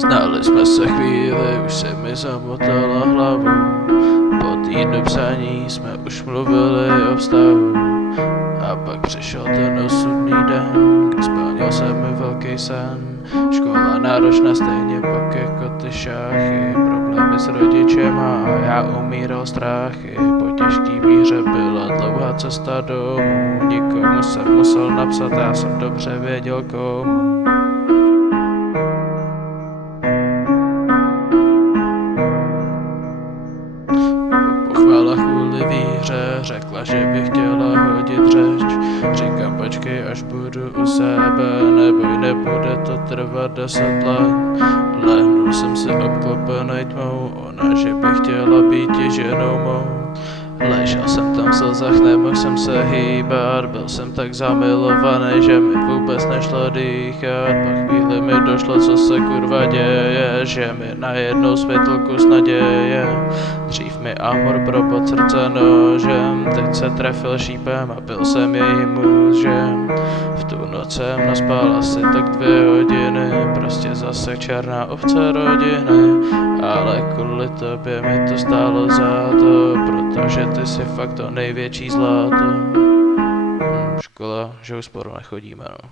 Znali jsme se chvíli, už se mi zamotala hlavu. Po týdnu psaní jsme už mluvili o vztahu. A pak přišel ten osudný den, kdy splnil se mi velký sen. Škola náročná stejně pak jako ty šáchy. Problémy s rodičema a já umíral strachy. Po těžký víře byla dlouhá cesta domů. Nikomu jsem musel napsat, já jsem dobře věděl komu. Pochvála kvůli víře, řekla, že by chtěla hodit řeč. Říkám, počkej, až budu u sebe, neboj, nebude to trvat 10 let. Lehnul jsem si obklopenej tmou, ona, že by chtěla být ženou mou. Ležel jsem tam v slzách, nemohl jsem se hýbat, byl jsem tak zamilovaný, že mi vůbec nešlo dýchat. Po chvíli mi došlo, co se kurva děje, že mi najednou světl kus naděje. Dřív mi amor probod srdce nožem, teď se trefil šípem a byl jsem jejím mužem. V tu noc jsem naspal asi tak 2 hodiny, prostě zase černá ovce rodiny. Ale kvůli tobě mi to stálo za to, protože ty jsi fakt to největší zlato. Škoda, že už spolu nechodíme, no.